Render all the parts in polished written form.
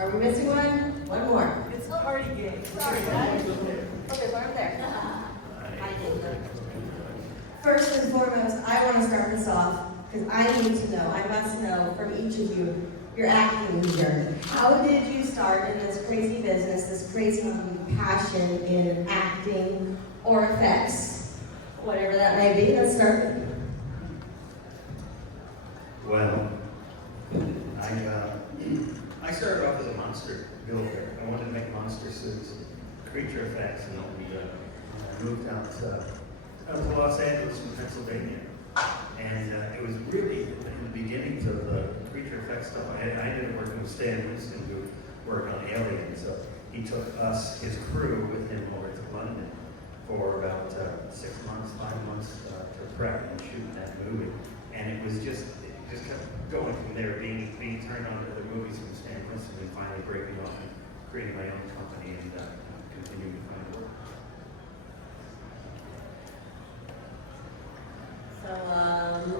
Are we missing one? One more. It's a party game. Sorry, guys. Oh, there's one there. I did. First and foremost, I want to start this off because I need to know, I must know from each of you, your acting journey. How did you start in this crazy business, this crazy passion in acting or effects? Whatever that may be, let's start with you. Well, I started off as a monster builder. I wanted to make monster suits, creature effects, and I moved out to Los Angeles from Pennsylvania. And it was really in the beginnings of the creature effects stuff. I ended up working with Stan Winston, who worked on Alien. So he took us, his crew, with him over to London for about 6 months, 5 months to prep and shoot that movie. And it was just kept going from there, being turned on to other movies from Stan Winston, and finally breaking off and creating my own company and continuing to find work. So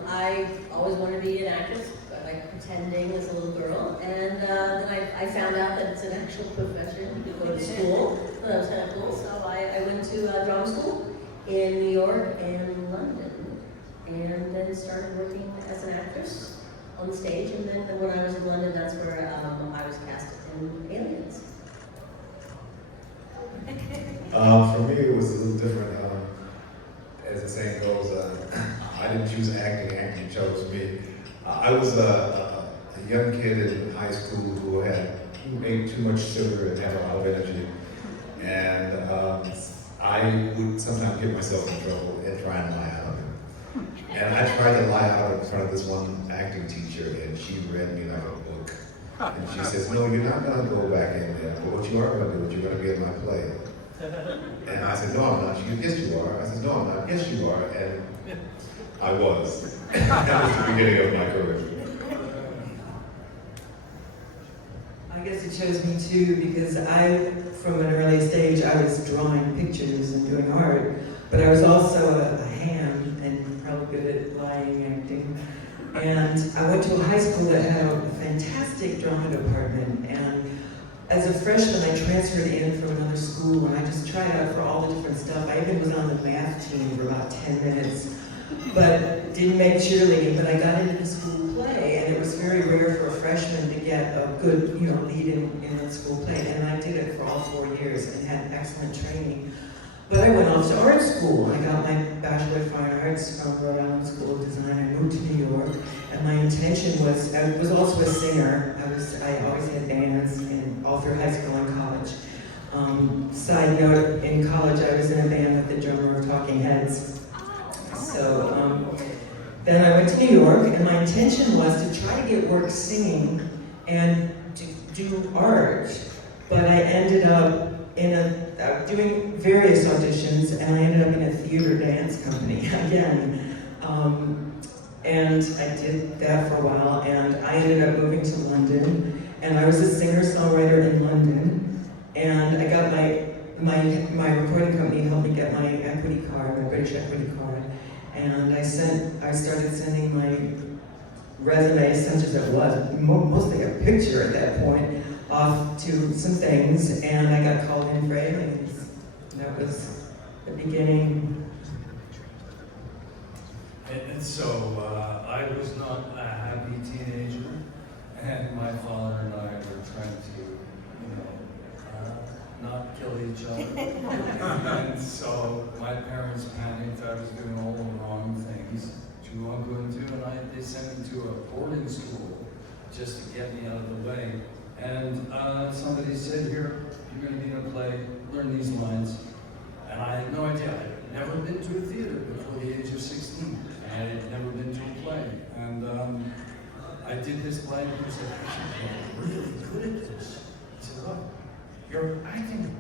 I always wanted to be an actress. I like pretending as a little girl, and then I found out that it's an actual profession. You go to school. So that was kind of cool. So I went to drama school in New York and London, and then started working as an actress on the stage. And then when I was in London, that's where I was cast in Aliens. For me, it was a little different. As the saying goes, I didn't choose acting, acting chose me. I was a young kid in high school who ate too much sugar and had a lot of energy. And I would sometimes get myself in trouble and try and lie out of it. And I tried to lie out in front of this one acting teacher, and she read me like a book. And she says, "No, you're not going to go back in there, but what you are going to do is you're going to be in my play." And I said, "No, I'm not." She goes, "Yes, you are." I said, "No, I'm not." "Yes, you are." And I was. That was the beginning of my career. I guess it chose me too because from an early stage, I was drawing pictures and doing art, but I was also a ham and probably good at lying acting. And I went to a high school that had a fantastic drama department, and as a freshman, I transferred in from another school, and I just tried out for all the different stuff. I even was on the math team for about 10 minutes, but didn't make cheerleading. But I got into the school play, and it was very rare for a freshman to get a good, lead in the school play. And I did it for all 4 years and had excellent training. But I went off to art school. I got my Bachelor of Fine Arts from Rhode Island School of Design. I moved to New York, and my intention was, I was also a singer. I always had bands, and all through high school and college. Side note, in college I was in a band with the drummer of Talking Heads. So then I went to New York, and my intention was to try to get work singing and to do art, but I ended up doing various auditions, and I ended up in a theater dance company again. And I did that for a while, and I ended up moving to London, and I was a singer-songwriter in London, and I got my recording company helped me get my equity card, my British equity card, and I started sending my resume, such as it was, mostly a picture at that point, off to some things, and I got called in for Aliens. That was the beginning. And so I was not a happy teenager, and my father and I were trying to, not kill each other. And so my parents panicked. I was doing all the wrong things. And they sent me to a boarding school just to get me out of the way. And somebody said, "Here, you're going to be in a play, learn these lines." And I had no idea. I had never been to a theater before the age of 16. I had never been to a play. And I did this play, and he said, "You're really good at this." I said, "What?" "You're acting."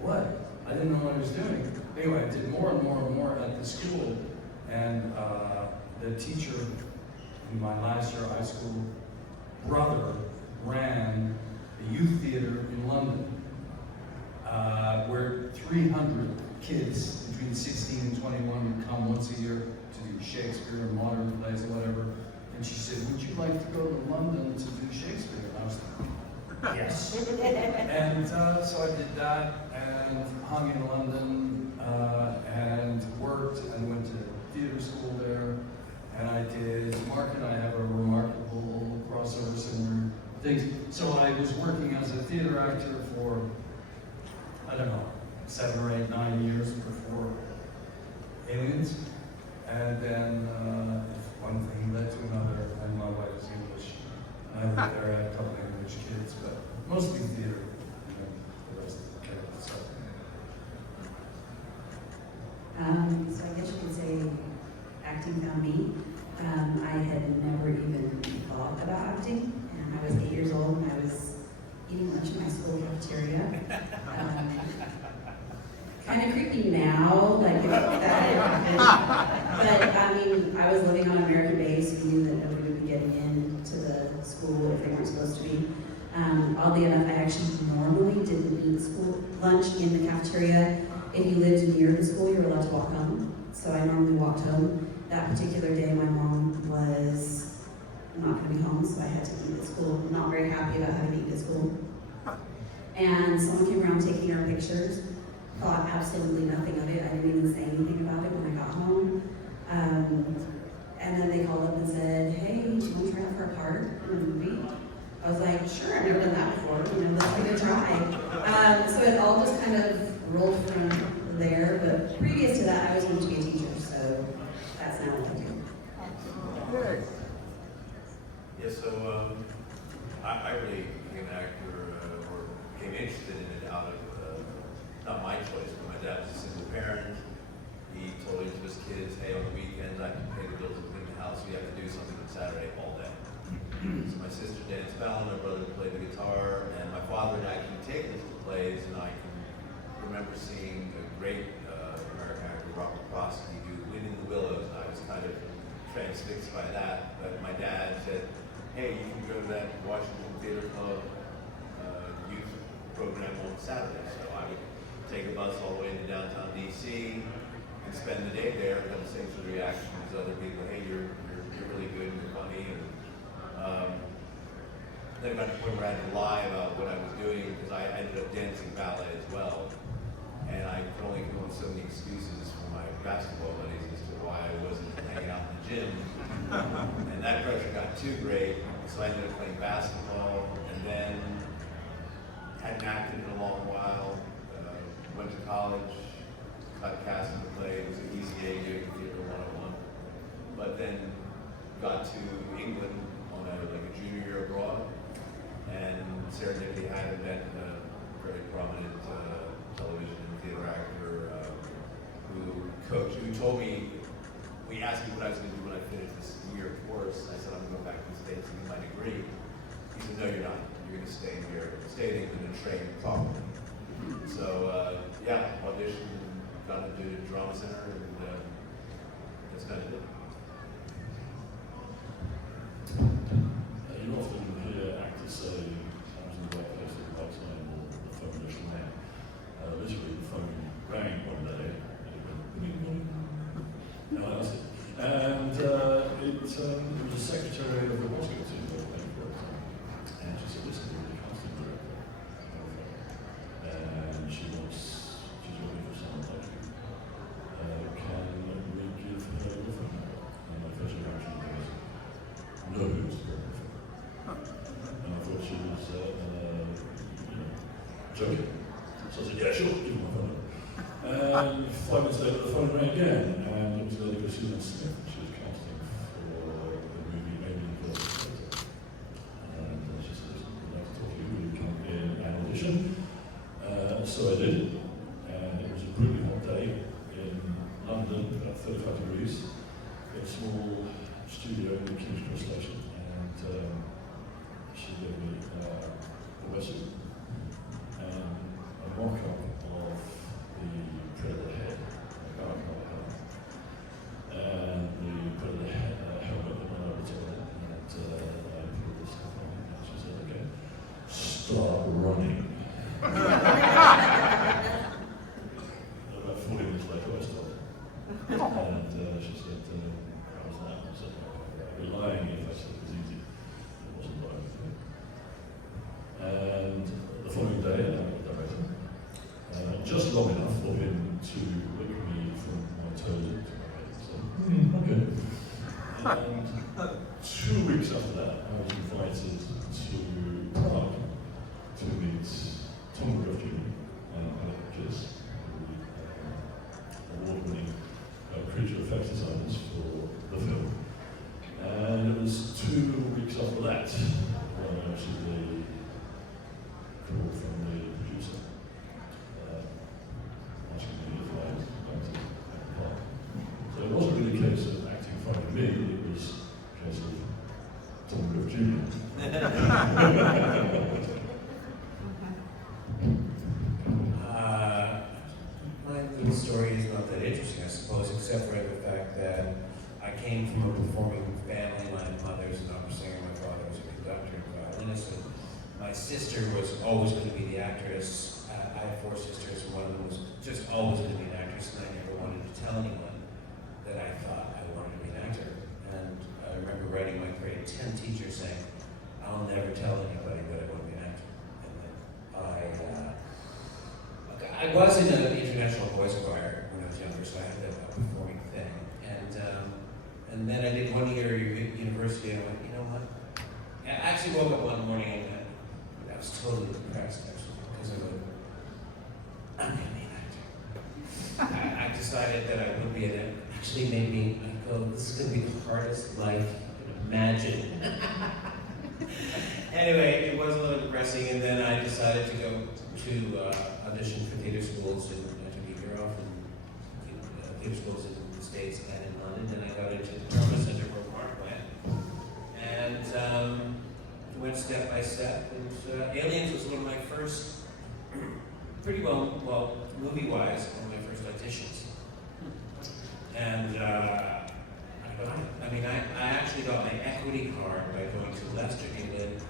"What?" I didn't know what I was doing. Anyway, I did more and more and more at the school. And the teacher in my last year of high school, brother, ran the youth theater in London, where 300 kids between 16 and 21 would come once a year to do Shakespeare or modern plays or whatever. And she said, "Would you like to go to London to do Shakespeare?" And I was like, Yes. And so I did that and hung in London and worked and went to theater school there. And I did, Mark and I have a remarkable crossover similar things. So I was working as a theater actor for, I don't know, 7 or 8, 9 years before Aliens. And then one thing led to another, and my wife is English. I lived there, I had a couple of English kids, but mostly theater. And then the rest of the stuff. So I guess you could say acting found me. I had never even thought about acting, and I was 8 years old and I was eating lunch in my school cafeteria. Kind of creepy now, like if that had happened. But I mean, I was living on American base. We knew that nobody would be getting into the school if they weren't supposed to be. Oddly enough, I actually normally didn't eat school lunch in the cafeteria. If you lived near the school, you were allowed to walk home. So I normally walked home. That particular day, my mom was not going to be home, so I had to eat at school. Not very happy about having to eat at school. And someone came around taking our pictures. Thought absolutely nothing of it. I didn't even say anything about it when I got home. And then they called up and said, "Hey, do you want to try out for a part in a movie?" I was like, "Sure, I've never done that before. Let's give it a try." So it all just kind of rolled from there. But previous to that, I was going to be a teacher, so that's now what I do. Yeah, so I really became an actor or became interested in it out of not my choice, but my dad was a single parent. He told each of his kids, "Hey, on the weekends I can pay the bills and clean the house, so you have to do something on Saturday all day." So my sister danced ballet, my brother played the guitar, and my father would actually take us to plays, and I can remember seeing a great American actor, Robert Prosky, do Wind in the Willows, and I was kind of transfixed by that. But my dad said, "Hey, you can go to that Washington Theater Club youth program on Saturday." So I would take a bus all the way into downtown DC and spend the day there, and have the same sort of reaction as other people. "Hey, you're really good and you're funny." And then I got to the point where I had to lie about what I was doing because I ended up dancing ballet as well. And I could only come up with so many excuses for my basketball buddies as to why I wasn't hanging out in the gym. And that pressure got too great, so I ended up playing basketball, and then hadn't acted in a long while. Went to college, got cast in the play. It was an ECA doing Theater 101. But then got to England on a junior year abroad, and serendipity had met a very prominent television and theater actor who told me, we asked me what I was going to do when I finished this year course. I said, "I'm going to go back to the States and get my degree." He said, "No, you're not. You're going to stay here, stay in England and train properly." So, auditioned, got into the drama center, and that's kind of it. You often hear actors say, "I was in the right place at the right time," or "the phone just rang." Literally, the phone rang one day, and it went ring, ring. No, that's it. And it was a secretary of the Washington paper, and she said, "Listen, you're the casting director." And she's looking for someone like you. Can we give her the phone number? And my first reaction was, "No, who's the phone?" And I thought she was joking. So I said, "Yeah, sure, give me my phone number." And 5 minutes later, the phone rang again, and it was a lady called Susan Smith. She was casting for the movie Alien vs. Predator. And she said, "I'd like to talk to you. Will you come in and audition?" So I did, and it was a pretty hot day in London, about 35 degrees, in a small studio in the King's Cross station, and she gave me the whistle and a mock-up of the Predator head, a gargoyle head, and the Predator helmet that went over to it, and I put this stuff on, and she said, "Okay, start running." About 40 minutes later, I stopped. And she said, "How was that?" I said, "You're lying if I said it was easy. It wasn't what I was doing." to lick me from my toes up to my head. So, okay. And 2 weeks after that, I was invited to Prague to meet Tom Groff Jr. and Alec Giss, award-winning creature effects designers for the film. And it was 2 weeks after that when I actually called from the producer, asking me if I was going to have a part. So it wasn't really a case of acting in front of me, it was a case of Tom Groff Jr. My little story is not that interesting, I suppose, except for the fact that I came from a performing family. My mother's an opera singer, my father was a conductor and violinist. And my sister was always going to be the actress. I have 4 sisters, and one of them was just always going to be an actress, and I never wanted to tell anyone that I thought I wanted to be an actor. And I remember writing my grade 10 teacher saying, I'll never tell anybody that I want to be an actor. And then I was in an international voice choir when I was younger, so I had that performing thing. And then I did 1 year at university, and I went, you know what? I actually woke up one morning and I was totally depressed, actually, because I went, I'm going to be an actor. I decided that I would be an actor. Actually made me, I go, this is going to be the hardest life you can imagine. Anyway, it was a little depressing, and then I decided to go to audition for theater schools in Europe and theater schools in the States and in London. Then I got into the Drama Center for Parkland, and went step by step. And Aliens was one of my first, pretty well movie-wise, one of my first auditions. And I got it. I mean, I actually got my equity card by going to Leicester, England,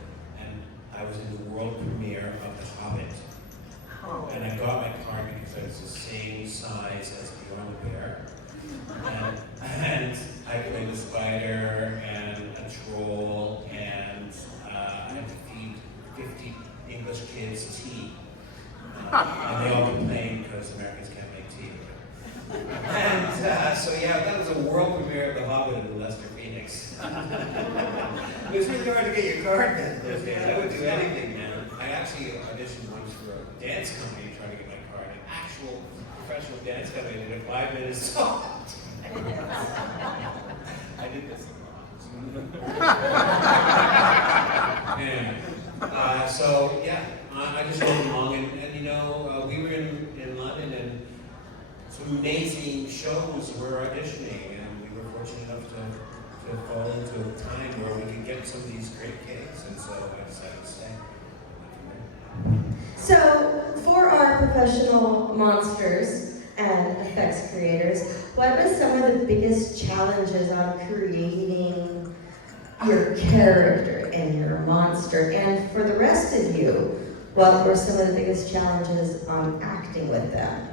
and I was in the world premiere of The Hobbit. Oh. And I got my card because I was the same size as Bjorn the Bear. And I played a spider and a troll, and I had to feed 50 English kids tea. And they all complained because Americans can't make tea. And so yeah, that was a world premiere of The Hobbit in Leicester, Phoenix. It was really hard to get your card then those days. I would do anything, man. I actually auditioned once for a dance company trying to get my card, an actual professional dance company that did 5 minutes song. I did this yeah. So yeah, I just went along, and you know, we were in London, and some amazing shows were auditioning, and we were fortunate enough to fall into a time where we could get some of these great gigs, and so I decided to stay. So, for our professional monsters and effects creators, what were some of the biggest challenges on creating your character and your monster? And for the rest of you, what were some of the biggest challenges on acting with them?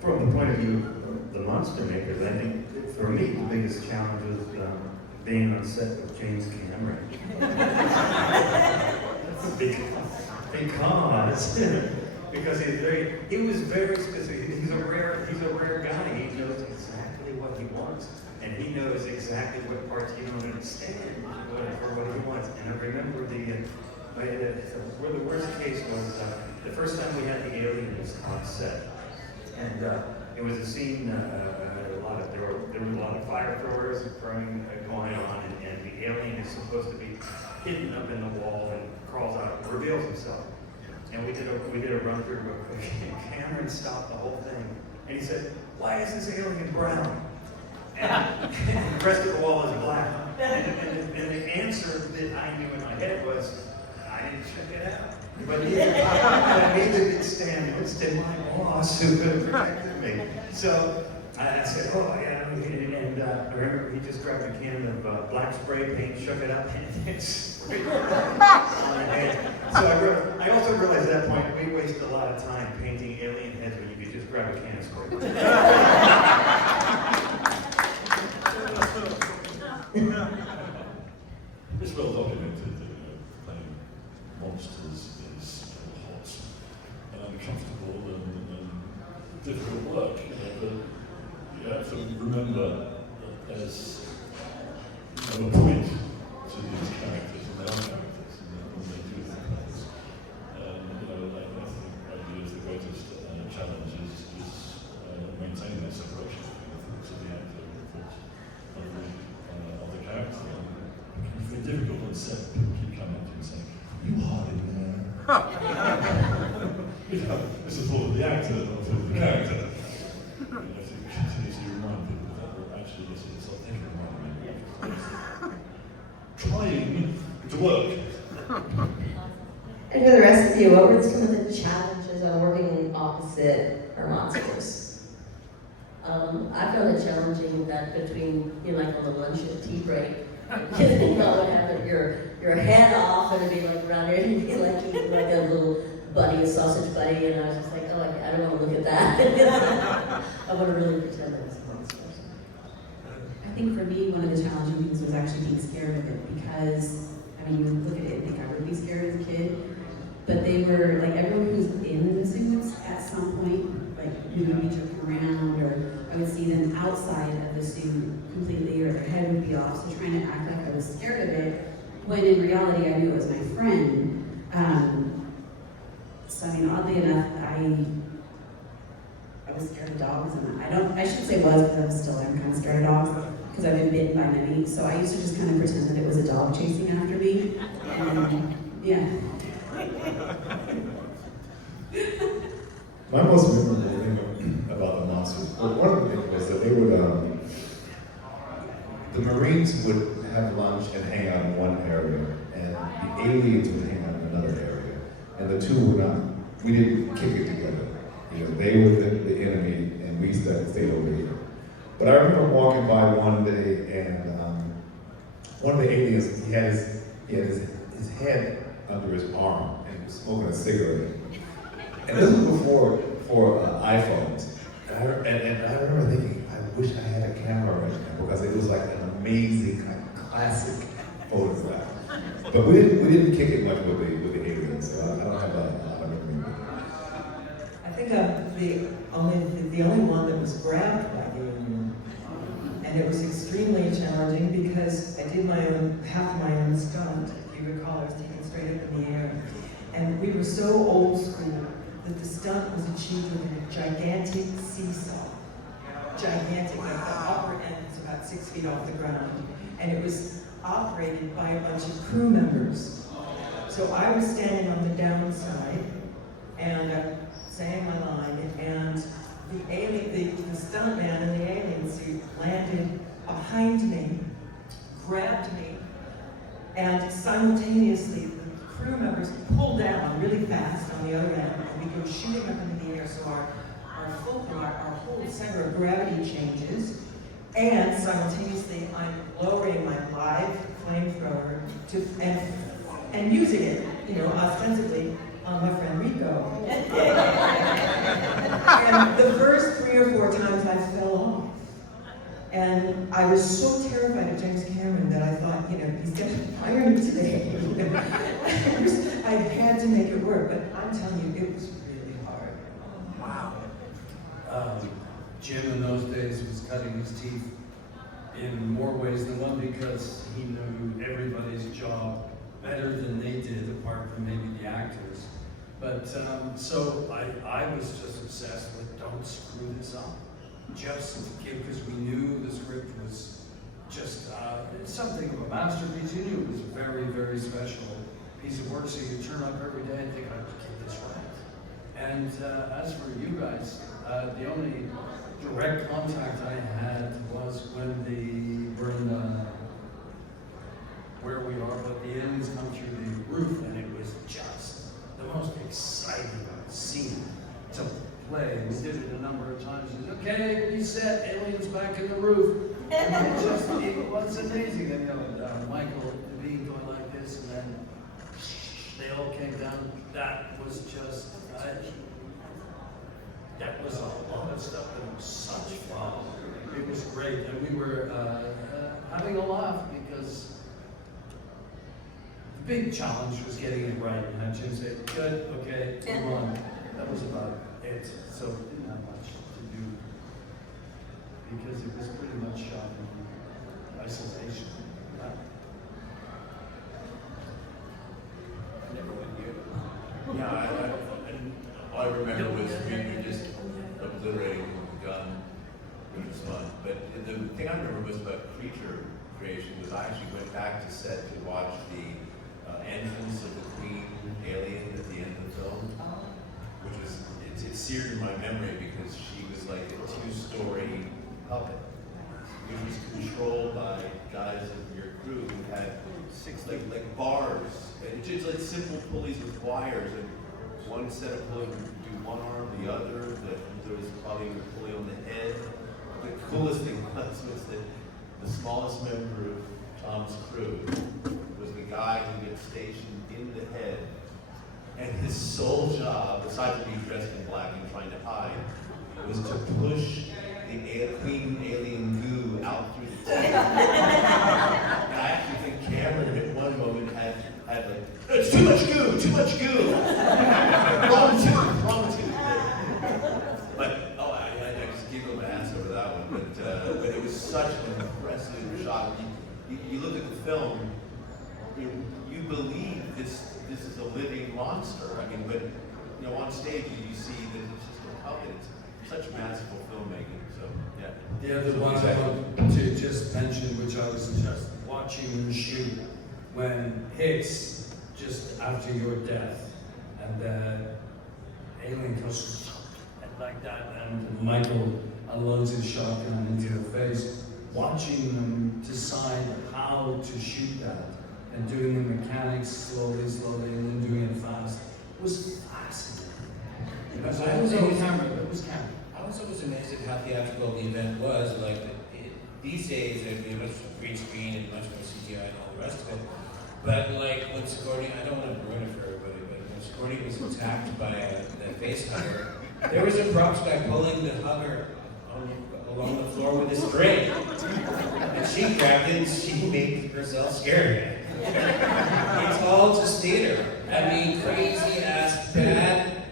From the point of view of the monster makers, I think for me the biggest challenge was being on set with James Cameron. Because he was very specific. He's a rare guy. He knows exactly what he wants, and he knows exactly what parts you don't understand for what he wants. And I remember where the worst case was the first time we had the aliens on set. And it was a scene, there were a lot of fire throwers going on, and the alien is supposed to be hidden up in the wall and crawls out and reveals himself. And we did a run through real quick, and Cameron stopped the whole thing, and he said, "Why is this alien brown? And the rest of the wall is black." And the answer that I knew in my head was, I didn't check it out. But neither did Stan Winston, my boss, who could have protected me. So I said, oh yeah, and I remember he just grabbed a can of black spray paint, shook it up, and sprayed it on my head. So I also realized at that point, we waste a lot of time painting alien heads when you could just grab a can of spray. It's well documented that playing monsters is hot. uncomfortable and difficult work. But you have to remember that there's a point to these characters and their own characters and when they do their parts. I think probably is the greatest challenge is maintaining that separation between the thoughts of the actor and the thoughts of the character. And it's very difficult on set. People keep coming up to you and saying, "You hard in there." This is all of the actor, not all of the character. You have to continuously remind people that we're actually listening to something trying to work. And for the rest of you, what were some of the challenges on working opposite our monsters? I found it challenging that between, like on the lunch and tea break, you know, would have your head off and it'd be like around here and you'd be like eating like a little buddy, a sausage buddy, and I was just like, oh, I don't want to look at that. I want to really pretend that it's a monster. I think for me, one of the challenging things was actually being scared of it because, I mean, you look at it and think I would be scared as a kid, but they were, like, everyone who's in the suits at some point, like, you know, me joking around, or I would see them outside of the suit completely, or their head would be off, so trying to act like I was scared of it, when in reality I knew it was my friend. So I mean, oddly enough, I was scared of dogs, and I shouldn't say was, because I'm still kind of scared of dogs, because I've been bitten by many, so I used to just kind of pretend that it was a dog chasing after me, and yeah. My most memorable thing about the monsters, well, one of the things was that they would, the Marines would have lunch and hang out in one area, and the aliens would hang out in another area, and the two were not, we didn't kick it together. You know, they were the enemy, and we stayed over here. But I remember walking by one day, and one of the aliens, he had his head under his arm, and he was smoking a cigarette. And this was before iPhones. And I remember thinking, I wish I had a camera right now, because it was like an amazing, kind of classic photograph. But we didn't kick it much with the aliens, so I don't have a lot of memory. I think the only one that was grabbed by the alien, and it was extremely challenging because I did half my own stunt. If you recall, I was taken straight up in the air, and we were so old school that the stunt was achieved with a gigantic seesaw. Gigantic, like the upper end is about 6 feet off the ground, and it was operated by a bunch of crew members. So I was standing on the downside, and I'm saying my line, and the stuntman in the alien suit landed behind me, grabbed me, and simultaneously the crew members pulled down really fast on the other end, and we go shooting up into the air, so our whole center of gravity changes, and simultaneously I'm lowering my live flamethrower and using it, ostensibly on my friend Rico. And the first 3 or 4 times I fell off. And I was so terrified of James Cameron that I thought, he's gonna fire me today. I had to make it work, but I'm telling you, it was really hard. Wow. Jim in those days was cutting his teeth in more ways than one because he knew everybody's job better than they did, apart from maybe the actors. But so I was just obsessed with don't screw this up. Just because we knew the script was just something of a masterpiece. You knew it was a very, very special piece of work, so you turn up every day and think, I have to get this right. And as for you guys, the only direct contact I had was when we're in where we are, but the aliens come through the roof, and it was just the most exciting scene to play. We did it a number of times. He said, okay, reset, aliens back in the roof. And it was amazing. And Michael Devine going like this, and then they all came down. That was just, that was a lot of stuff, and it was such fun. It was great, and we were having a laugh because the big challenge was getting it right. And Jim said, good, okay, move on. that was about it. So we didn't have much to do because it was pretty much shot in isolation. I never went near them. Yeah, all I remember was we were just obliterating with a gun, which was fun. But the thing I remember was about creature creation was I actually went back to set to watch the entrance of the Queen alien at the end of the film, which was, it's seared in my memory because she was like a 2-story puppet, which was controlled by guys of your crew who had like bars, and just like simple pulleys with wires, and one set of pulleys would do one arm, the other, there was probably a pulley on the head. The coolest thing was that the smallest member of Tom's crew was the guy who gets stationed in the head, and his sole job, besides being dressed in black and trying to hide, was to push the Queen alien goo out through the tail. And I actually think Cameron at one moment had like, it's too much goo! Wrong tooth. But, I just giggled my ass over that one, but it was such an impressive shot. You look at the film, you believe this is a living monster. I mean, but on stage you see that it's just a puppet. It's such masterful filmmaking. So yeah. The other one I want to just mention, which I was just watching shoot when Hicks, just after your death, and the alien comes like that, and Michael unloads his shotgun into your face, watching them decide how to shoot that, and doing the mechanics slowly, and then doing it fast, was fascinating. Because I was on camera, it was camera. I was always amazed at how theatrical the event was. Like these days, there'd be much green screen and much more CGI and all the rest of it. But like when Sigourney, I don't want to ruin it for everybody, but when Sigourney was attacked by the face hugger, there was a props guy pulling the hugger along the floor with a string, and she grabbed it and she made herself scary. It's all just theater. I mean, crazy ass bad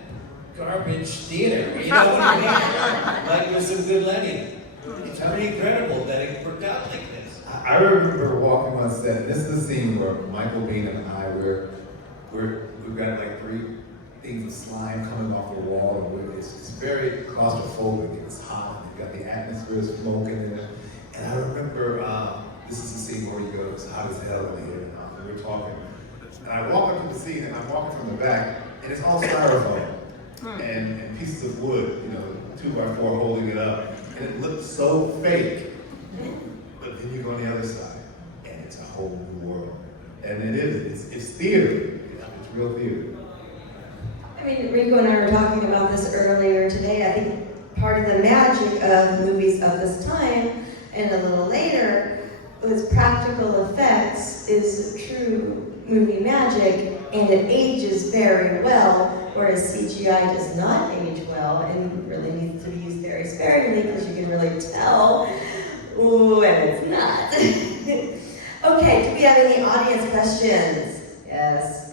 garbage theater. You know what I mean? Like with some good lighting. It's pretty incredible that it worked out like this. I remember walking on set, and this is the scene where Michael Biehn and I, we've got like 3 things of slime coming off the wall, and it's very claustrophobic, it's hot, and you've got the atmosphere smoking in it. And I remember, this is the scene where you go, it's hot as hell in here, and we're talking. And I walk up to the scene, and I'm walking from the back, and it's all styrofoam. And pieces of wood, 2x4 holding it up. And it looked so fake. But then you go on the other side, and it's a whole new world. And it is, it's theater. It's real theater. I mean, Rico and I were talking about this earlier today. I think part of the magic of movies of this time and a little later was practical effects is true movie magic, and it ages very well, whereas CGI does not age well and really needs to be used very sparingly because you can really tell when it's not. Okay, do we have any audience questions? Yes.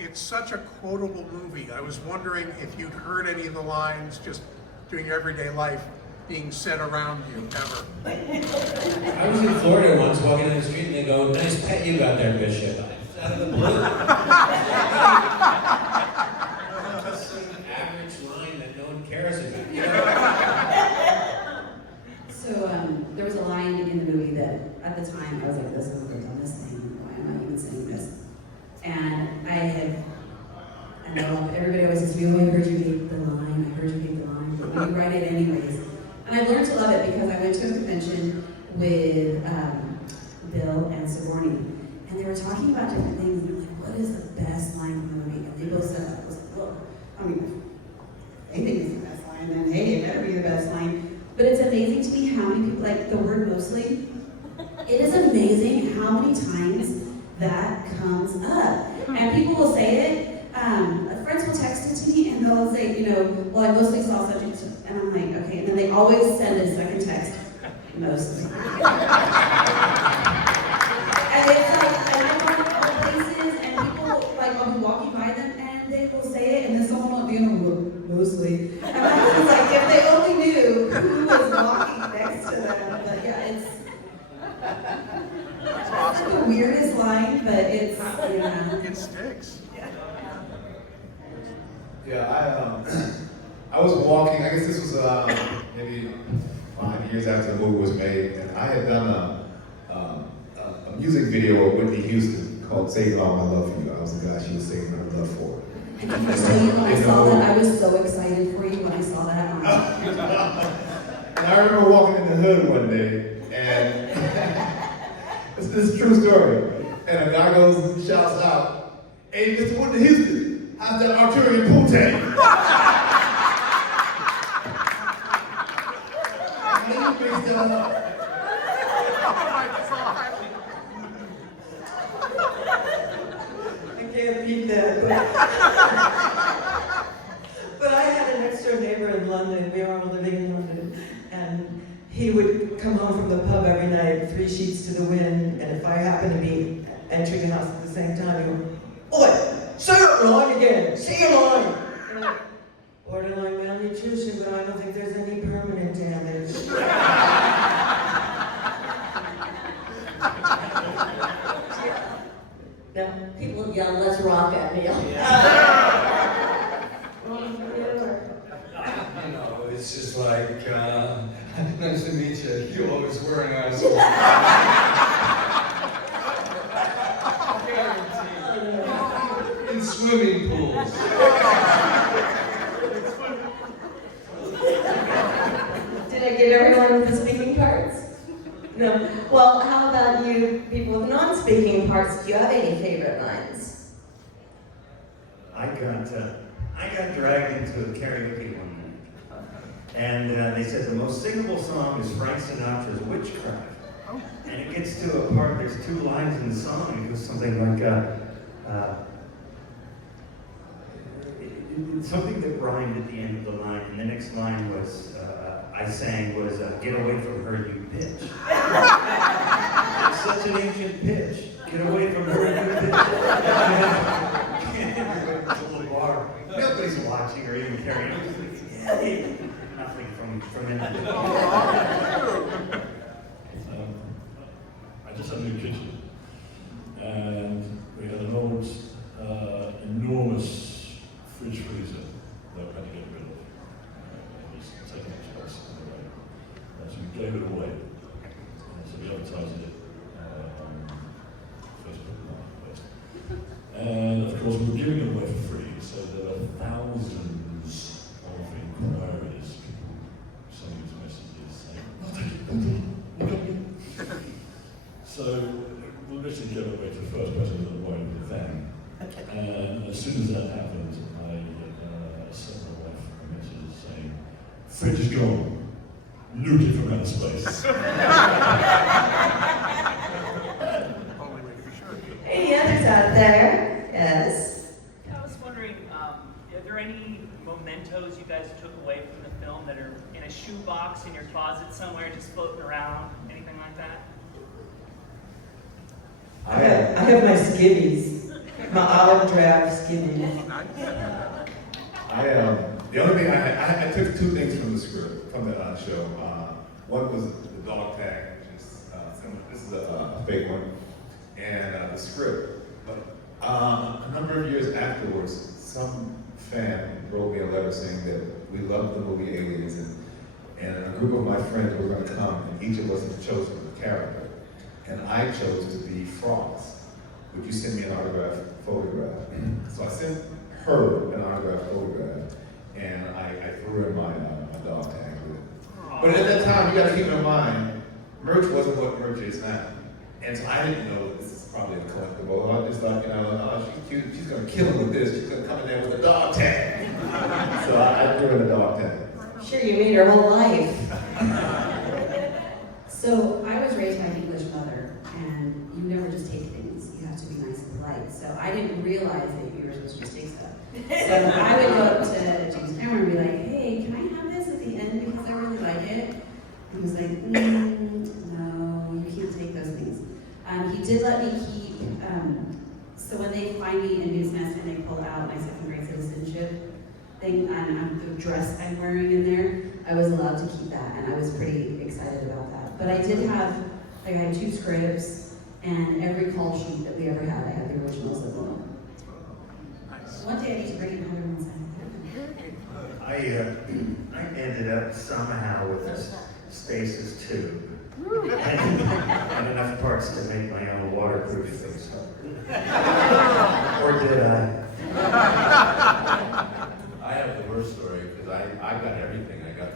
It's such a quotable movie. I was wondering if you'd heard any of the lines just doing your everyday life being said around you, ever. I was in Florida once walking down the street and they go, nice pet you got there, Bishop. It's out of the blue. Just some average line that no one cares about. You know? So there was a line in the movie that at the time I was like, this is the dumbest thing. Why am I even saying this? And I know everybody always says, oh, I heard you hate the line, I heard you hate the line, but we write it anyways. And I've learned to love it because I went to a convention with Bill and Sigourney, and they were talking about different things, and they're like, what is the best line from the movie? And they both said that. I was like, well, I mean, they think it's the best line, then hey, it better be the best line. But it's amazing to me how many people, like the word mostly, it is amazing how many times that comes up. And people will say it, friends will text it to me and they'll say, well, I mostly saw such and such. And I'm like, okay. And then they always send a second text, mostly. And it's like, and I go to all places and people like, I'll be walking by them and they will say it and then someone will be but it's, yeah. It sticks. Yeah, I was walking, I guess this was maybe 5 years after the movie was made, and I had done a music video of Whitney Houston called Saving All My Love For You. I was the guy she was saving her love for. I can just tell you, when I saw that, I was so excited for you when I saw that. And I remember walking in the hood one day, and this is a true story. And a guy goes and shouts out, "Hey, Mr. Whitney Houston, how's that arterial poontang?" And then he brings that up. I can't beat that. But I had an next door neighbor in London. We were all living in London. And he would come home from the pub every night, 3 sheets to the wind. And if I happened to be entering the house at the same time, he would, "Oi, say that line again. Say your line." And I'm, "Borderline malnutrition, but I don't think there's any permanent damage." Now, people yell, "Let's rock" at me. You know, it's just like, nice to meet you. You're always wearing eyes. In swimming pools. Did I give everyone the speaking parts? No. Well, how about you people with non-speaking parts? Do you have any favorite lines? I got dragged into a karaoke one night, and they said the most singable song is Frank Sinatra's "Witchcraft," and it gets to a part. There's 2 lines in the song. It goes something like something that rhymed at the end of the line, and the next line was I sang was "Get away from her, you bitch." It's such an ancient pitch. Get away from her, you bitch. It's a little bar. Nobody's watching or even caring. Nothing from anything. I just had a new kitchen, and we had an old, enormous fridge freezer that we had to get rid of. It was taking up space in the way. So we gave it away. So we advertised it on Facebook Marketplace. And of course, we were giving it away for free, so there were thousands of inquiries, people sending us messages saying, "No, thank you, no, thank you, no, thank you." So we literally gave it away to the first person that wanted the van. And as soon as that happened, I sent my wife a message saying, "Fridge is gone, nuke it from outer space." Only way to be sure. Any others out there? Yes. I was wondering, are there any mementos you guys took away from the film that are in a shoebox in your closet somewhere, just floating around, anything like that? I have my skivvies, my olive draft skivvies. The only thing I took 2 things from the script, from the show. One was the dog tag, which is this is a fake one, and the script. But a number of years afterwards, some fan wrote me a letter saying that we loved the movie Aliens, and a group of my friends were going to come, and each of us had chosen a character. And I chose to be Frost. Would you send me an autographed photograph? So I sent her an autographed photograph, and I threw in my dog tag with it. But at that time, you got to keep in mind, merch wasn't what merch is now. And so I didn't know that this is probably a collectible. I just thought, oh, she's cute. She's going to kill him with this. She's going to come in there with a dog tag. So I threw in a dog tag. Sure, you made her whole life. So I was raised by an English mother, and you never just take things. You have to be nice and polite. So I didn't realize that you were supposed to just take stuff. So I would go up to James Cameron and be like, "Hey, can I have this at the end because I really like it?" And he was like, "No, you can't take those things." He did let me keep. So when they find me in News Nest and they pull out my second-grade citizenship thing and the dress I'm wearing in there, I was allowed to keep that, and I was pretty excited about that. But I did have, I had 2 scripts, And every call sheet that we ever had, I had the originals of them. One day I need to bring it home and sign I ended up somehow with this stasis tube. And enough parts to make my own waterproof things. Or did I? I have the worst story because I got everything. I got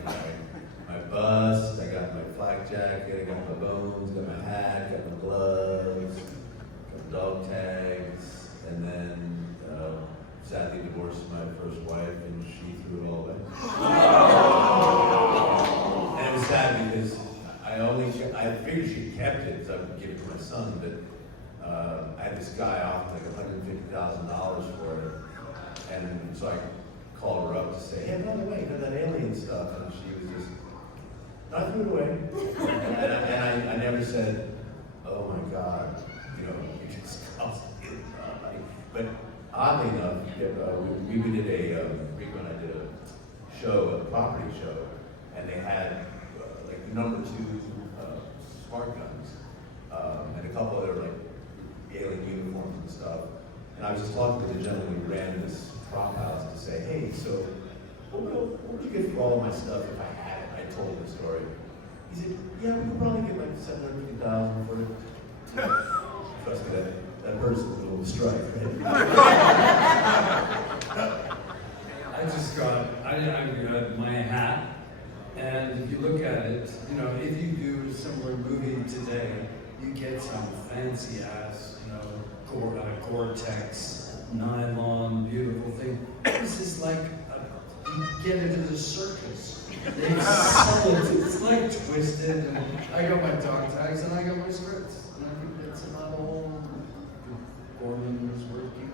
my bust, I got my flak jacket, I got my bones, got my hat, got my gloves, got dog tags, and then sadly divorced my first wife and she threw it all away. And it was sad because I figured she kept it so I could give it to my son, but I had this guy off like $150,000 for it. And so I called her up to say, hey, by the way, you know that alien stuff? And she was just, I threw it away. and I never said, oh my God, you just cost it. But oddly enough, we did Rico and I did a show, a property show, and they had like the number 2 smart guns, and a couple other like alien uniforms and stuff. And I was just talking to the gentleman who ran this prop house to say, hey, so what would you get for all of my stuff if I had it? I told him the story. He said, yeah, we could probably get like $750,000 for it. Trust me, that hurts a little strike, right? I just got my hat, and if you look at it, if you do a similar movie today, you get some fancy ass, Gore-Tex, nylon, beautiful thing. This is like, you get into the circus. They sell it, it's like twisted, and I got my dog tags and I got my scripts. And I think that's about all Gorman was working.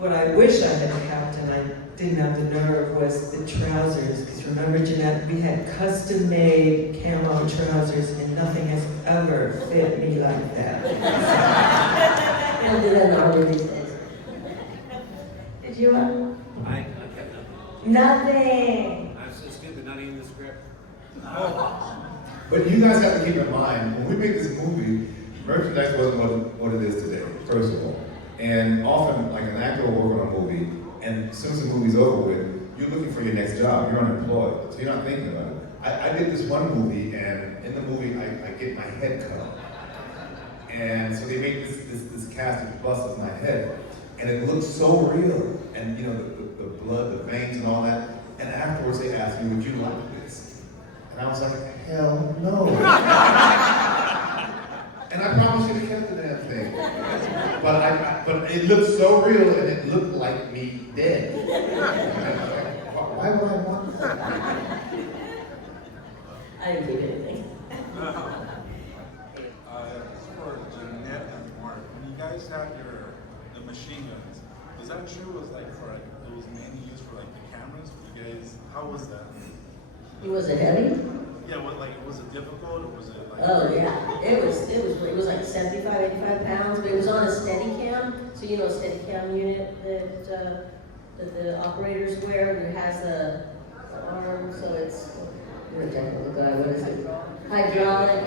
What I wish I had kept, and I didn't have the nerve, was the trousers. Because remember, Jeanette, we had custom-made camo trousers, and nothing has ever fit me like that. I don't do that in the army these days. Did you? I kept nothing. Nothing. I was so stupid, not even the script. But you guys have to keep in mind, when we make this movie, merchandise wasn't what it is today, first of all. And often, like an actor will work on a movie, and as soon as the movie's over with, you're looking for your next job. You're unemployed, so you're not thinking about it. I did this one movie, and in the movie, I get my head cut off. And so they made this cast of bust of my head, and it looked so real. And the blood, the veins, and all that. And afterwards, they asked me, "Would you like this?" And I was like, "Hell no." And I probably should have kept the damn thing. But it looked so real, and it looked like me dead. And I was like, why would I want that? I didn't keep anything. For Jeanette and Mark, when you guys had the machine guns, was that true? Was like it was mainly used for like the cameras? You guys, how was that? Was it heavy? Yeah, was it difficult or was it like? Oh yeah, it was like 75, 85 pounds, but it was on a Steadicam. So a Steadicam unit that the operators wear, that has the arm, so it's, you're a technical guy, what is it? Hydraulic.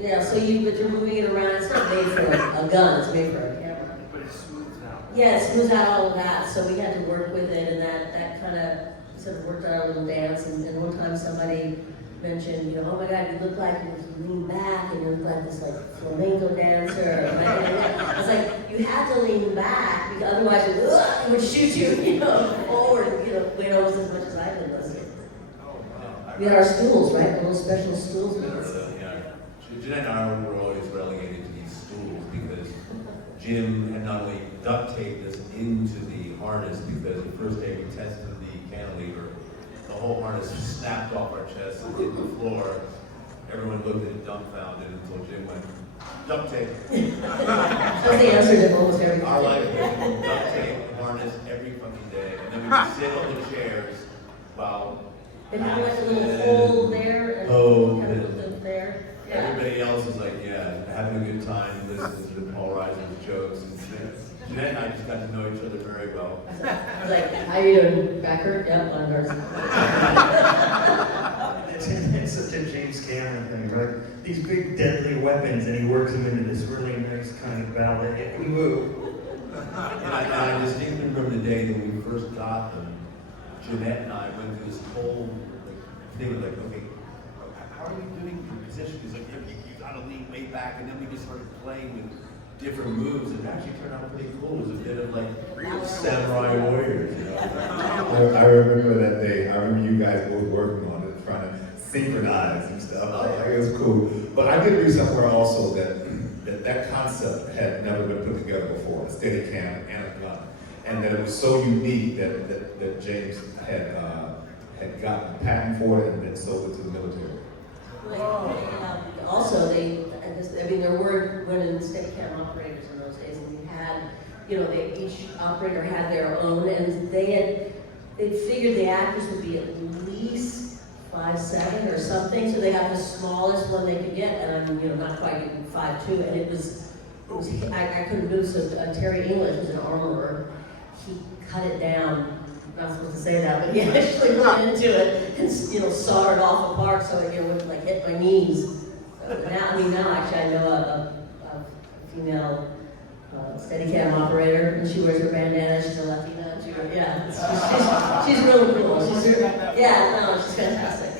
Yeah. So but you're moving it around. It's not made for a gun. It's made for a camera. But it smooths out. Yeah, it smooths out all of that. So we had to work with it, and that kind of sort of worked out a little dance. And one time somebody mentioned, oh my God, you look like you lean back, and you look like this flamenco dancer. And I was like, you had to lean back because otherwise it would shoot you, forward, weight almost as much as I did. We had our stools, right? The little special stools. Jeanette and I were always relegated to these stools because Jim had not only duct taped us into the harness because the first day we tested the cantilever, the whole harness snapped off our chests and hit the floor. Everyone looked at it dumbfounded until Jim went, duct tape. That's the answer to almost everything. Our life was duct tape, harness every fucking day. And then we would sit on the chairs while It had like a little hole there and kind of put them there. Yeah. Everybody else is like, having a good time, listening to Paul Reiser's jokes. And Jeanette and I just got to know each other very well. I was like, how you doing? Back hurt? Yep, one person. It's such a James Cameron thing, right? these big deadly weapons, and he works them into this really nice kind of ballet move. And I distinctly remember the day that we first got them. Jeanette and I went through this whole thing of like, okay, how are you doing your position? Because like, you gotta lean way back, and then we just started playing with different moves, and it actually turned out pretty cool. It was a bit of like samurai warriors, you know? I remember that day. I remember you guys both working on it, trying to synchronize and stuff. Like, it was cool. But I did read somewhere also that concept had never been put together before, a Steadicam and a gun, and that it was so unique that James had gotten a patent for it and then sold it to the military. Also, there were women Steadicam operators in those days, and we had, each operator had their own, and they figured the actors would be at least 5'7" or something, so they got the smallest one they could get, and I'm, not quite getting 5'2", and it was I couldn't move, so Terry English was an armorer. He cut it down. I'm not supposed to say that, but he actually went into it and sawed it off apart so it wouldn't like hit my knees. So now actually I know a female Steadicam operator, and she wears her bandana. She's a Latina. She's really cool. She's fantastic.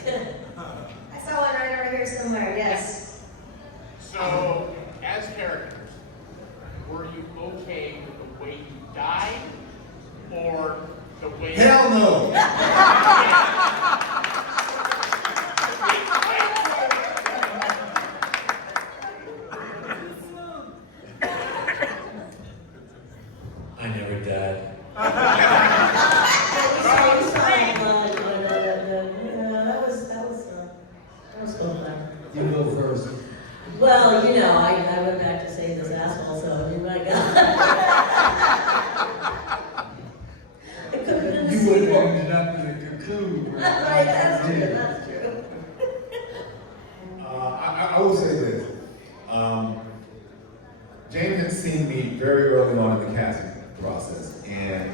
I saw one right over here somewhere, yes. So, as characters, were you okay with the way you died, or the way... Hell no! I never died. That was fun. You go first. Well, I went back to save this asshole, so my God. It could have been a You would sequel. have ended up in a cocoon. Right, that's true. I will say this. James had seen me very early on in the casting process, and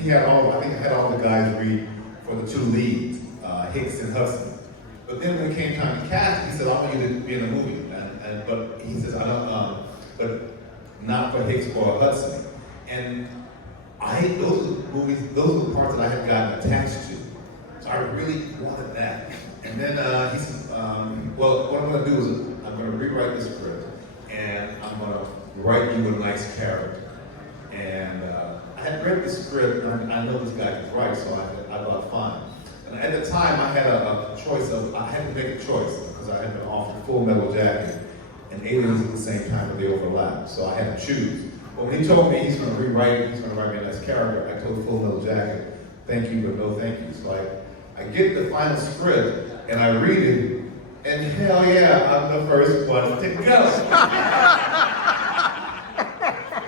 he had I think I had all the guys read for the two leads, Hicks and Hudson. But then when it came time to cast, he said, "I want you to be in a movie," but he says, "I don't," but not for Hicks or Hudson. And those are the parts that I had gotten attached to. So I really wanted that. And then he said, well, what I'm going to do is I'm going to rewrite the script, and I'm going to write you a nice character. And I had read the script, and I know this guy can write, so I thought, fine. And at the time, I had a choice I had to make a choice, because I had been offered Full Metal Jacket and Aliens at the same time, but they overlapped, so I had to choose. But when he told me he's going to rewrite it, he's going to write me a nice character, I told Full Metal Jacket, thank you, but no thank you. So I get the final script, and I read it, and hell yeah, I'm the first one to go.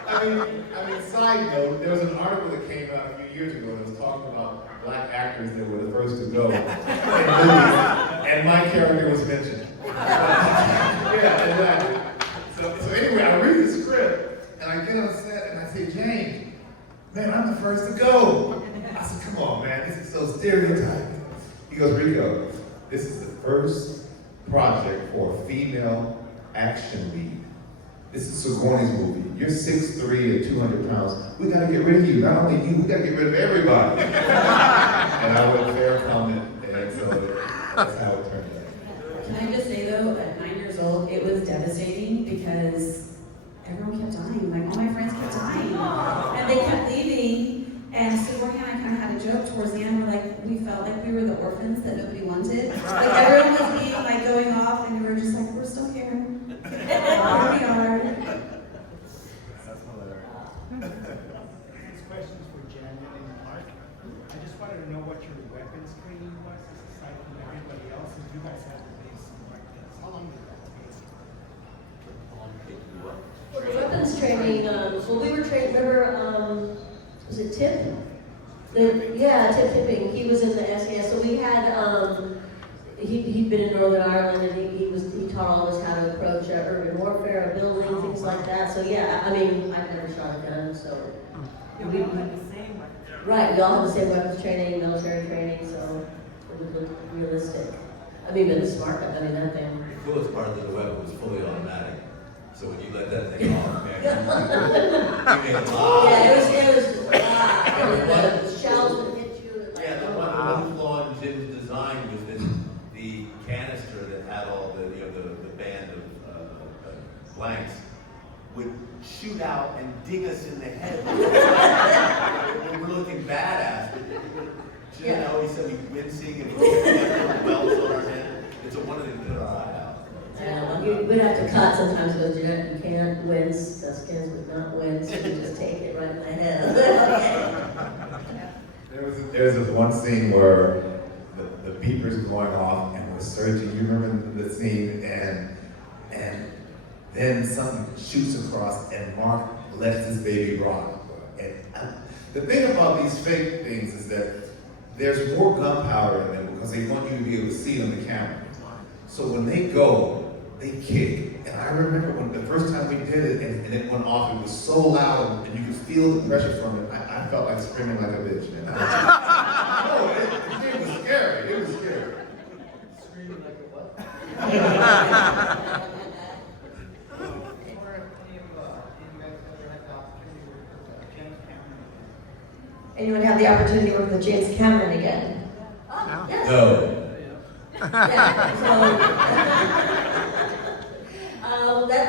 I mean, side note, there was an article that came out a few years ago that was talking about black actors that were the first to go in movies, and my character was mentioned. Yeah, exactly. So anyway, I read the script, and I get on set, and I say, James, man, I'm the first to go. I said, come on, man, this is so stereotyping. He goes, Rico, this is the first project for a female action lead. This is Sigourney's movie. You're 6'3" and 200 pounds. We gotta get rid of you. Not only you, we gotta get rid of everybody. And I went fair comment, and so that's how it turned out. Can I just say though, at 9 years old, it was devastating because everyone kept dying. Like all my friends kept dying, and they kept leaving. And Sigourney and I kind of had a joke towards the end. We felt like we were the orphans that nobody wanted. Like everyone was being going off, and we were just like, we're still here. Here we are. This question is for Janet and Mark. I just wanted to know what your weapons training was, aside from everybody else, and you guys had the base like this. How long did that take? Well, the weapons training, we were trained, remember, was it Tip? Tip Tipping. He was in the SAS, so we had, he'd been in Northern Ireland, and he taught all of us how to approach urban warfare, building, things like that. So yeah, I mean, I've never shot a gun, so. We all had the same weapons. Right, we all have the same weapons training, military training, so it would look realistic. I mean, but the smart gun, that thing. coolest part of the weapon was fully automatic. So when you let that thing off, man, you made a lot. Yeah, it was, the shells would hit you. Yeah, the one flaw in Jim's design was that the canister that had all the band of blanks would shoot out and ding us in the head. We're looking badass. You know, he said we wincing and we had welts on our head. It's a wonder they put our eye out. We'd have to cut sometimes because you can't wince. The skins would not wince. You just take it right in the head. There's this one scene where the beeper's going off and we're searching. You remember the scene, and then something shoots across and Mark lets his baby rock. And the thing about these fake things is that there's more gunpowder in them because they want you to be able to see it on the camera. So when they go, they kick. And I remember when the first time we did it and it went off, it was so loud and you could feel the pressure from it. I felt like screaming like a bitch, man. It was scary. It was scary. Screaming like a what? Anyone have the opportunity to work with James Cameron again? Yes. No.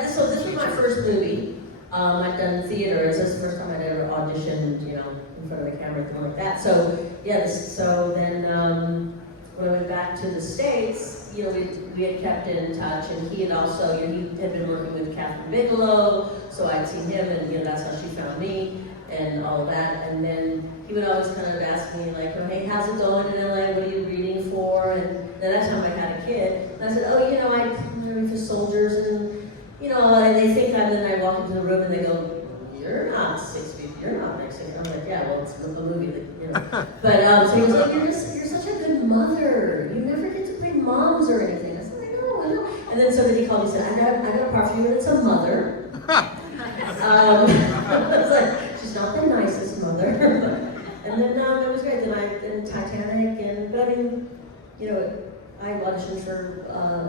So this was my first movie. I'd done theater. It's just the first time I'd ever auditioned, in front of a camera, anything like that. So so then when I went back to the States, we had kept in touch, and he had also, he had been working with Catherine Bigelow, so I'd seen him, and that's how she found me, and all of that. And then he would always kind of ask me like, oh, hey, how's it going in LA? What are you reading for? And then that time I had a kid, and I said, oh, I'm reading for soldiers, and and they think then I walk into the room and they go, you're not 6 feet, you're not Mexican. I'm like, yeah, well, it's the movie that, But so he was like, you're such a good mother. You never get to play moms or anything. I said, I know. And then so then he called me and said, I got a part for you, and it's a mother. I was like, she's not the nicest mother. And then it was great. Then Titanic, but I mean, I auditioned for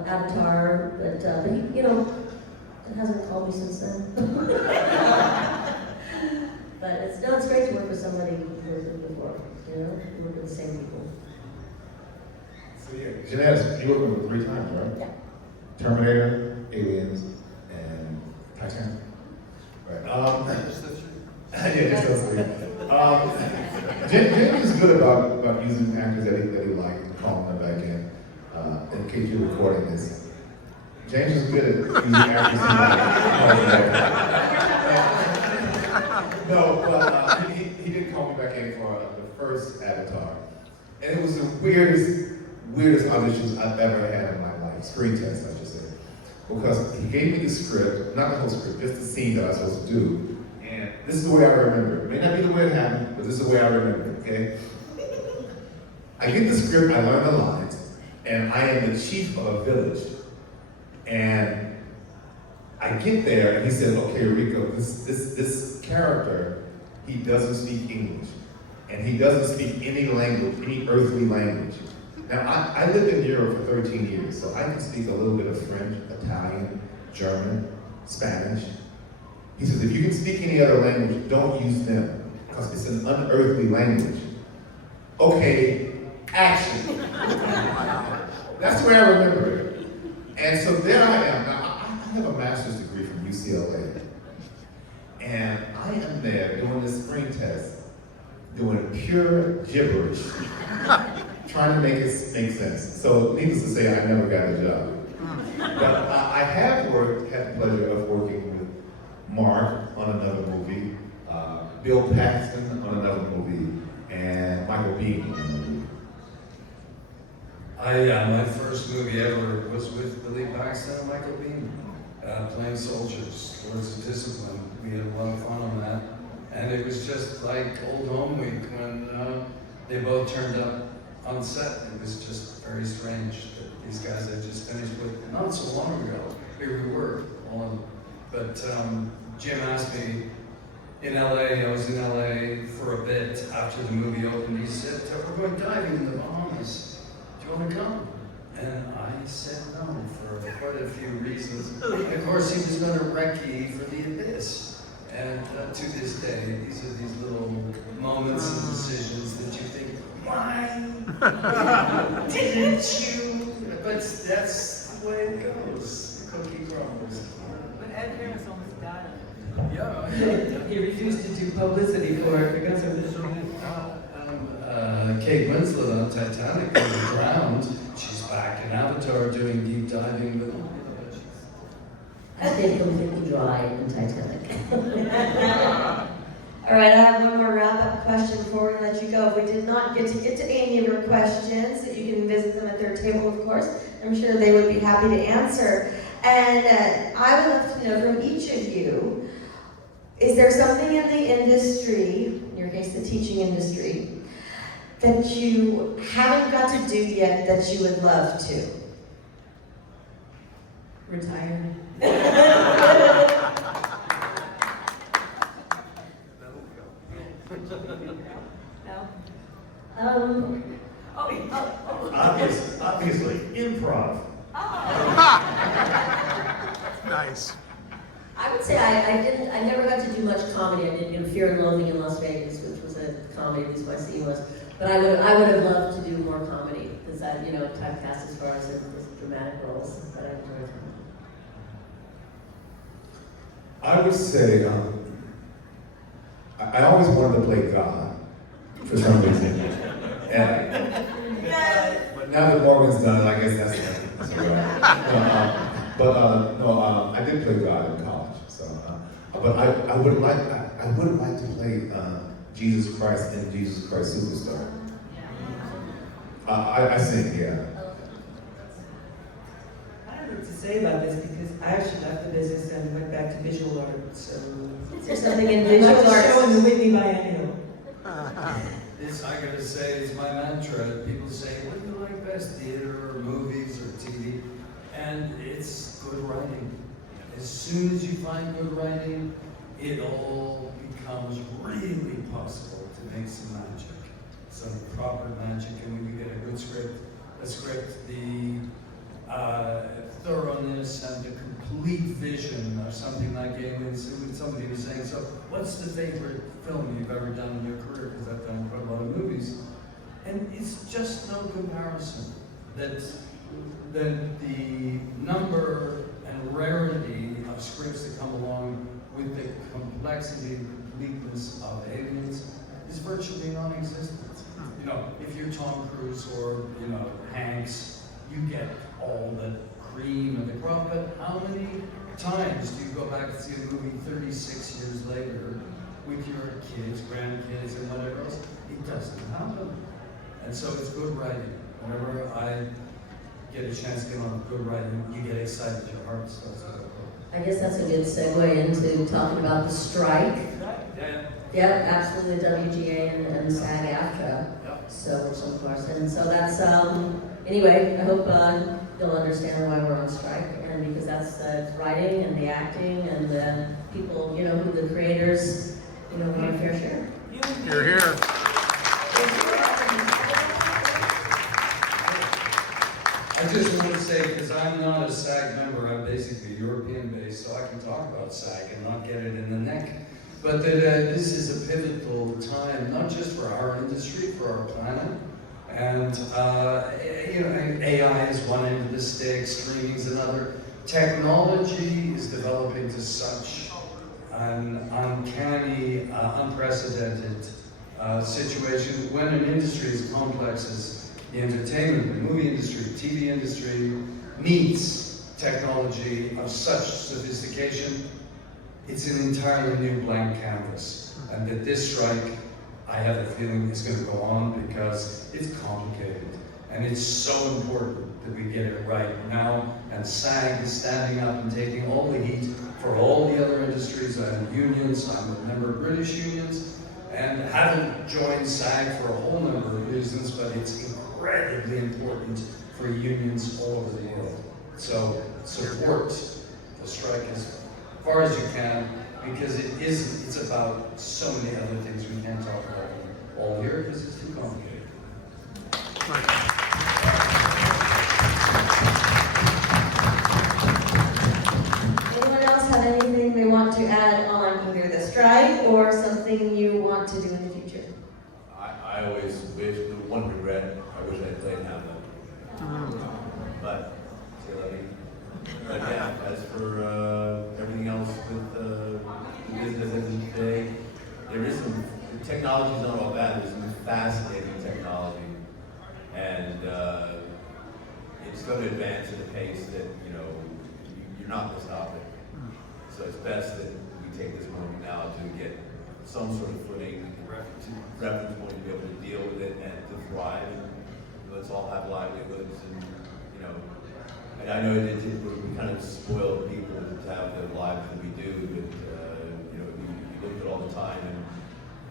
Avatar, but he, it hasn't called me since then. But it's great to work with somebody who's worked with before, work with the same people. So Jeanette, you worked with 3 times, right? Yeah. Terminator, Aliens, and Titanic. Right. Just the 3. Yeah, just those 3. James is good about using actors that he likes and calling them back in case you're recording this. James is good at using actors he likes. No, but he did call me back in for the first Avatar. And it was the weirdest auditions I've ever had in my life. Screen test, I should say. Because he gave me the script, not the whole script, just the scene that I was supposed to do. And this is the way I remember it. It may not be the way it happened, but this is the way I remember it, okay? I get the script, I learn the lines, and I am the chief of a village. And I get there, and he said, okay, Rico, this character, he doesn't speak English. And he doesn't speak any language, any earthly language. Now, I lived in Europe for 13 years, so I can speak a little bit of French, Italian, German, Spanish. He says, if you can speak any other language, don't use them, because it's an unearthly language. Okay, action. That's the way I remember it. And so there I am. Now, I have a master's degree from UCLA. And I am there doing this screen test, doing pure gibberish, trying to make it make sense. So needless to say, I never got a job. But I have had the pleasure of working with Mark on another movie, Bill Paxton on another movie, and Michael Biehn on another movie. My first movie ever was with Billy Paxton and Michael Biehn, playing soldiers, Lords of Discipline. We had a lot of fun on that. And it was just like old home week when they both turned up on set. It was just very strange that these guys had just finished with, not so long ago, here we were, all of them. But Jim asked me, in LA, I was in LA for a bit after the movie opened. He said, we're going diving in the Bahamas. Do you want to come? And I said no for quite a few reasons. Of course, he was going to recce for the abyss. And to this day, these are these little moments and decisions that you think, why didn't you? But that's the way it goes. The cookie crumbles. But Ed Harris almost got it. Yeah. He refused to do publicity for it because of this. Kate Winslet on Titanic was drowned. She's back in Avatar doing deep diving with. I did completely dry in Titanic. All right, I have one more wrap-up question before we let you go. If we did not get to any of your questions, you can visit them at their table, of course. I'm sure they would be happy to answer. And I would love to know from each of you, is there something in the industry, in your case the teaching industry, that you haven't got to do yet that you would love to? Retire. Obviously, improv. Nice. I would say I never got to do much comedy. I did Fear and Loathing in Las Vegas, which was a comedy, at least my scene was. But I would have loved to do more comedy, because I, typecast as far as the dramatic roles, but I enjoyed them. I would say, I always wanted to play God, for some reason. And, but now that Morgan's done it, I guess that's right. No, I did play God in college. So, but I would like to play Jesus Christ in Jesus Christ Superstar. I sing, yeah. I don't know what to say about this because I actually left the business and went back to visual art. So Is there something in visual arts? Show in the Whitney Biennial. This, I gotta say, is my mantra. People say, what do you like best, theater or movies or TV? And it's good writing. As soon as you find good writing, it all becomes really possible to make some magic. Some proper magic, and when you get a good script, the thoroughness and the complete vision of something like somebody was saying, so what's the favorite film you've ever done in your career? Because I've done quite a lot of movies. And it's just no comparison that the number and rarity of scripts that come along with the complexity and completeness of Aliens is virtually non-existent. If you're Tom Cruise or, Hanks, you get all the cream of the crop, but how many times do you go back and see a movie 36 years later with your kids, grandkids, and whatever else? It doesn't happen. And so it's good writing. Whenever I get a chance to get on good writing, you get excited, your heart starts to go. I guess that's a good segue into talking about the strike. Yeah, absolutely, WGA and SAG-AFTRA. So, of course, and so that's, anyway, I hope you'll understand why we're on strike, and because that's writing and the acting and the people, who the creators, want a fair share. You're here. I just want to say, because I'm not a SAG member, I'm basically European-based, so I can talk about SAG and not get it in the neck. But that this is a pivotal time, not just for our industry, for our planet. And, AI is one end of the stick, streaming is another. Technology is developing to such an uncanny, unprecedented situation when an industry as complex as the entertainment, the movie industry, TV industry meets technology of such sophistication. It's an entirely new blank canvas, and that this strike, I have a feeling, is going to go on because it's complicated, and it's so important that we get it right now, and SAG is standing up and taking all the heat for all the other industries and unions. I'm a member of British unions, and haven't joined SAG for a whole number of reasons, but it's incredibly important for unions all over the world. So support the strike as far as you can, because it's about so many other things we can't talk about all here because it's too complicated. or something you want to do in the future? I always wish, the one regret, I wish I played Hamlet. But, but yeah, as for everything else with the business of today, there is some, the technology's not all bad, there's some fascinating technology. And it's going to advance at a pace that, you know, you're not going to stop it. So it's best that we take this moment now to get some sort of footing, reference point to be able to deal with it and to thrive. And let's all have livelihoods and, you know, and I know we kind of spoiled people to have the lives that we do, but, you know, you look at all the time and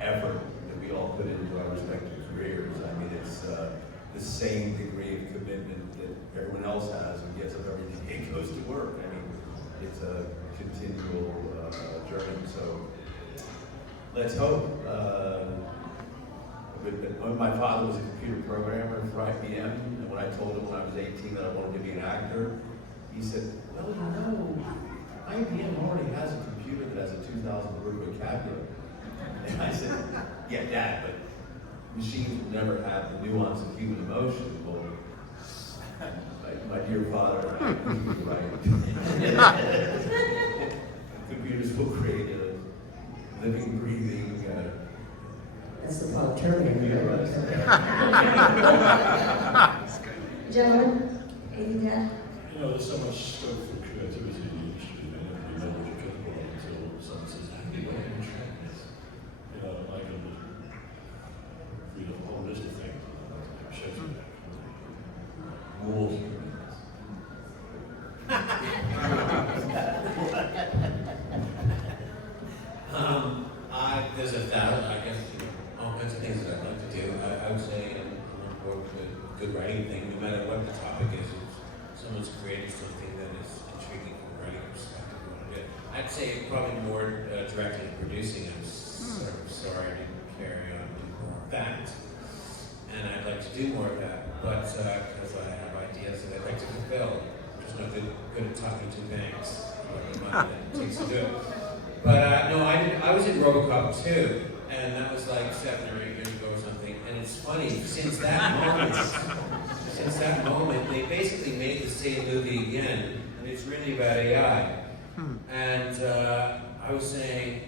effort that we all put into our respective careers. I mean, it's the same degree of commitment that everyone else has who gets up every day and goes to work. I mean, it's a continual journey. So let's hope. My father was a computer programmer for IBM, and when I told him when I was 18 that I wanted to be an actor, he said, well, you know, IBM already has a computer that has a 2,000 word vocabulary. And I said, yeah, Dad, but machines will never have the nuance of human emotion. Well, my dear father, I think you're right. Computers will create a living, breathing. That's the problem, Terminator. Gentlemen, anything to add? You know, there's so much scope for creativity in the industry, and you know what you're capable of until someone says, how do you want to train this? You know, I can read a whole list of things, Shakespeare, walls, There's I guess, all kinds of things that I'd like to do. I would say I'm on board with a good writing thing, no matter what the topic is. If someone's created something that is intriguing from a writing perspective, I want to do it. I'd say probably more directing and producing. I'm sort of sorry I didn't carry on to do more of that. And I'd like to do more of that, but because I have ideas that I'd like to fulfill. I'm just not good at talking to banks, or the money that it takes to do it. But no, I was in RoboCop 2, and that was like 7 or 8 years ago or something. And it's funny, since that moment, they basically made the same movie again, and it's really about AI. And I was saying,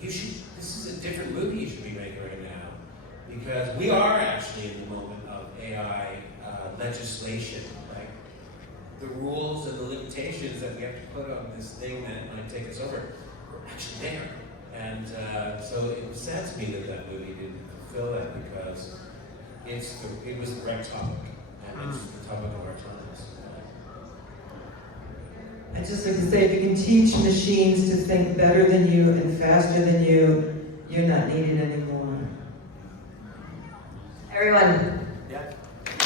this is a different movie you should be making right now, because we are actually in the moment of AI legislation. Like the rules and the limitations that we have to put on this thing that might take us over. Actually there. And so it was sad to me that movie didn't fulfill that, because it was the right topic, and it's the topic of our times. I just like to say, if you can teach machines to think better than you and faster than you, you're not needed anymore. Everyone. Yeah.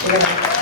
Yeah.